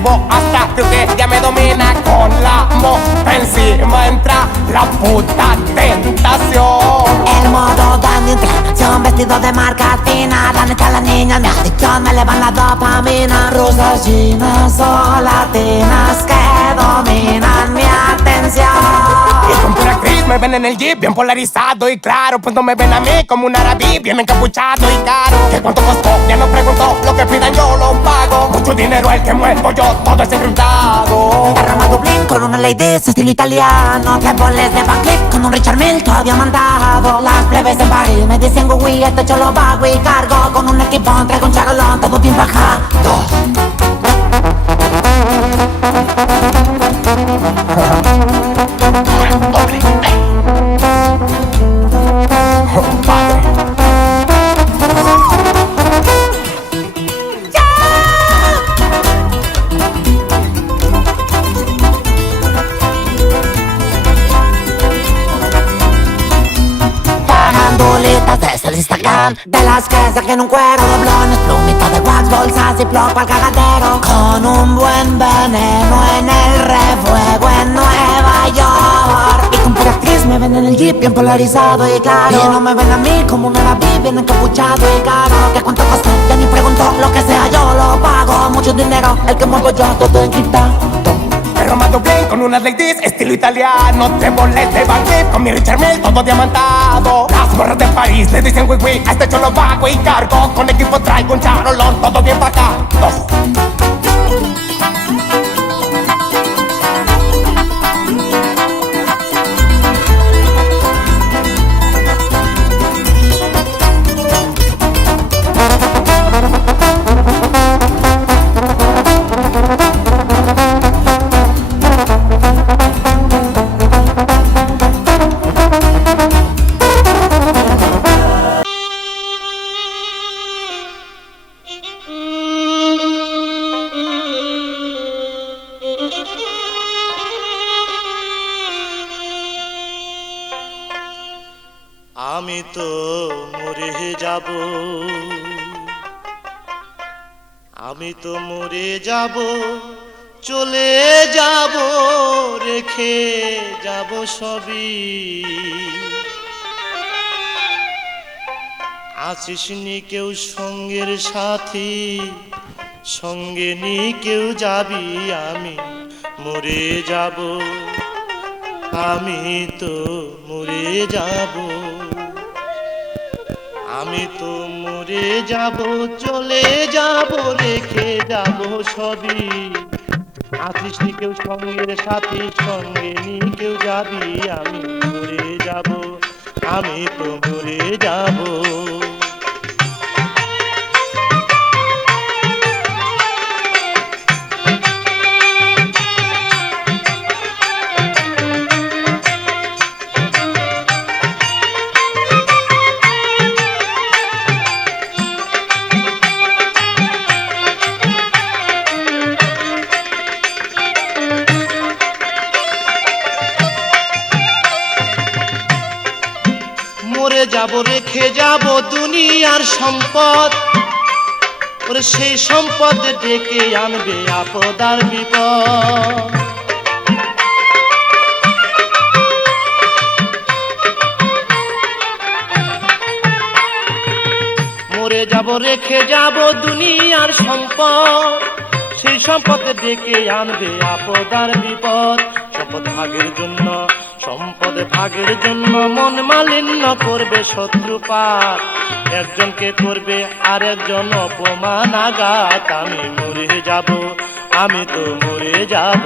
vivo hasta que ya me domina con la moto encima entra la puta tentación. El modo de inclinación, vestido de marca fina. La neta, las niñas, mi adicción, me elevan la dopamina. Rusas, chinas o latinas que dominan mi atención. Y con pura actriz me ven en el jeep bien polarizado y claro, pues no me ven a mí como un arabí bien encapuchado y caro. ¿Qué cuánto costó? Ya no pregunto, lo que pidan yo lo pago. Mucho dinero el que muevo yo, todo es encriptado. Derrama Dublín con una ley de ese estilo italiano. Tres boles de Van Cleef con un Richard Mille todavía mandado. Las plebes en París me dicen güey, este yo lo pago y cargo. Con un equipón, traigo un charolón, todo bien bajado. Desde el Instagram, de las que saquen un cuero, doblones, plumitas de wax, bolsas y plug al cagadero. Con un buen veneno en el refuego en Nueva York. Y con pura actriz me ven en el jeep bien polarizado y claro. Y no me ven a mí como un arabí bien encapuchado y caro. ¿Qué cuánto costó? Ya ni pregunto, lo que sea yo lo pago. Mucho dinero, el que muevo yo, todo encriptado. Roma Dublín con unas ladies estilo italiano. Tres boles de Van Cleef con mi Richard Mille todo diamantado. Las morras de París le dicen güey, a este yo lo pago y cargo. Con equipo traigo un charolón, todo bien bacano. আমি তো মরে যাব, আমি তো মরে যাব, চলে যাব, রেখে যাব সবই। আছিস নি কেউ সঙ্গের সাথী, সঙ্গে নি কেউ যাবি, আমি মরে যাব, আমি তো মরে যাব, আমি তো মরে যাব, চলে যাব, রেখে যাব সবই। আছিস নি কেউ সঙ্গের সাথী, সঙ্গে নি কেউ যাবি, আমি মরে যাব, আমি তো মরে যাব। মরে যাব, রেখে যাব দুনিয়ার সম্পদ, ওরে সেই সম্পদ ডেকে আনবে আপদ আর বিপদ। মরে যাব, রেখে যাব দুনিয়ার সম্পদ, সেই সম্পদ ডেকে আনবে আপদ আর বিপদ। সম্পদ ভাগের জন্য, সম্পদ ভাগের জন্য মন মালিন্য করবে শত্রুপাত, একজনকে করবে আর একজন অপমান আঘাত। আমি মরে যাব, আমি তো মরে যাব।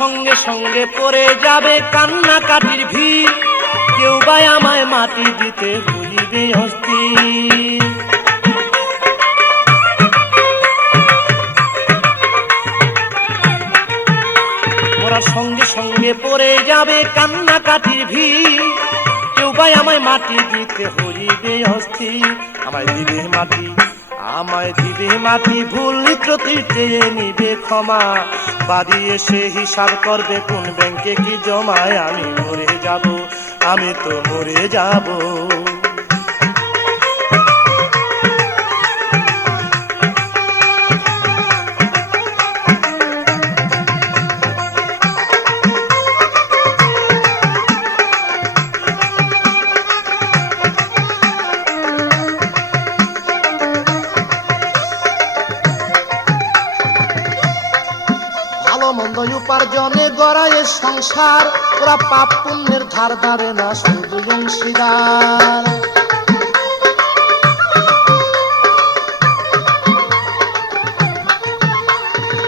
সঙ্গে সঙ্গে পড়ে যাবে কান্নাকাটির ভিড়, কেউ বা আমায় মাটি দিতে হইবে অস্থির। ওরা সঙ্গে সঙ্গে পড়ে যাবে কান্নাকাটির ভিড়, কেউ বা সবাই আমায় মাটি দিতে হইবে অস্থির। আমায় দিবে মাটি, আমায় দিবে মাটি, ভুল ত্রুটি চেয়ে নিবে ক্ষমা। বাড়ি এসে হিসাব করবে কোন ব্যাংকে কি জমায়। আমি মরে যাব, আমি তো মরে যাব। ভালো মন্দ উপার্জনে গড়ায় সংসার, ওরা পাপ পুণ্যের ধার ধারে না, শুধু অংশীদার।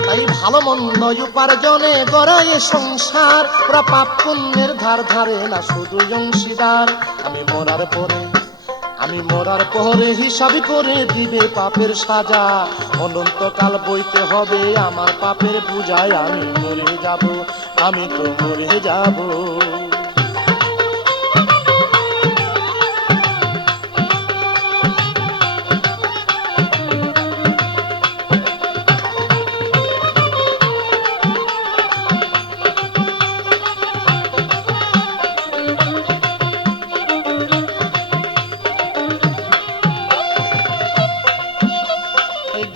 তাই ভালো মন্দ উপার্জনে গড়ায় সংসার, ওরা পাপ পুণ্যের ধার ধারে না, শুধু অংশীদার। আমি মরার পরে, আমি মরার পরে হিসাব করে দিবে পাপের সাজা। অনন্তকাল বইতে হবে আমার পাপের বোঝায়। আমি মরে যাব, আমি তো মরে যাব।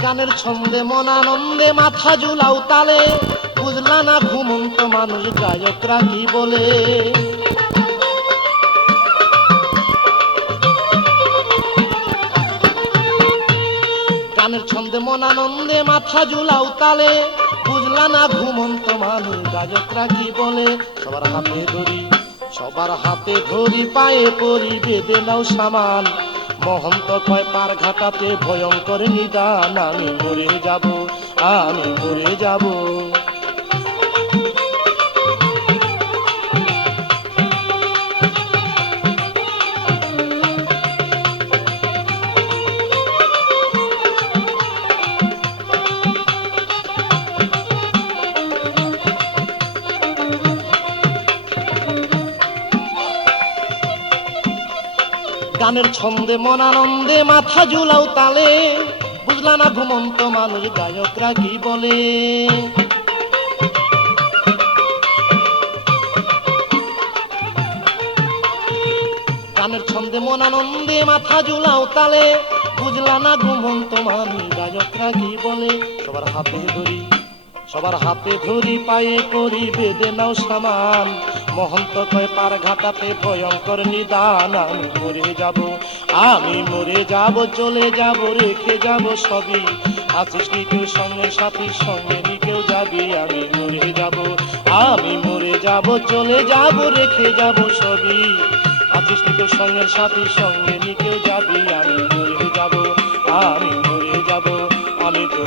গানের ছন্দে মন আনন্দে মাথা ঝুলাও তালে, বুঝলা না ঘুমন্ত মানুষ গায়করা কি বলে। গানের ছন্দে মন আনন্দে মাথা ঝুলাও তালে, বুঝলা না ঘুমন্ত মানুষ গায়করা কি বলে। সবার হাতে ধরি, সবার হাতে ধরি, পায়ে পরি বেঁধে নাও সামান। মহন্ত কয় পার ঘাটাতে ভয়ঙ্কর নিদান। আমি মরে যাব, আমি মরে যাব। গানের ছন্দে মন আনন্দে মাথা ঝুলাও তালে, বুঝলা না ঘুমন্ত মানুষ গায়করা কি বলে। গানের ছন্দে মন আনন্দে মাথা ঝুলাও তালে, বুঝলা না ঘুমন্ত মানুষ গায়করা কি বলে। সবার হাতে ধরি, সবার হাতে ধরি, পায়ে করি বেঁধে নাও সামান। মহন্ত কয় পার ঘাটাতে ভয়ঙ্কর নিদান। আমি মরে যাব, আমি মরে যাব, চলে যাব, রেখে যাব সবই। আছিস নি কেউ সঙ্গে সাথী, সঙ্গে নি কেউ যাবি। আমি মরে যাব, আমি মরে যাব, চলে যাব, রেখে যাব সবই। আছিস নি কেউ সঙ্গের সাথী, সঙ্গে নি কেউ যাবি। আমি মরে যাব, আমি মরে যাব, আমি তো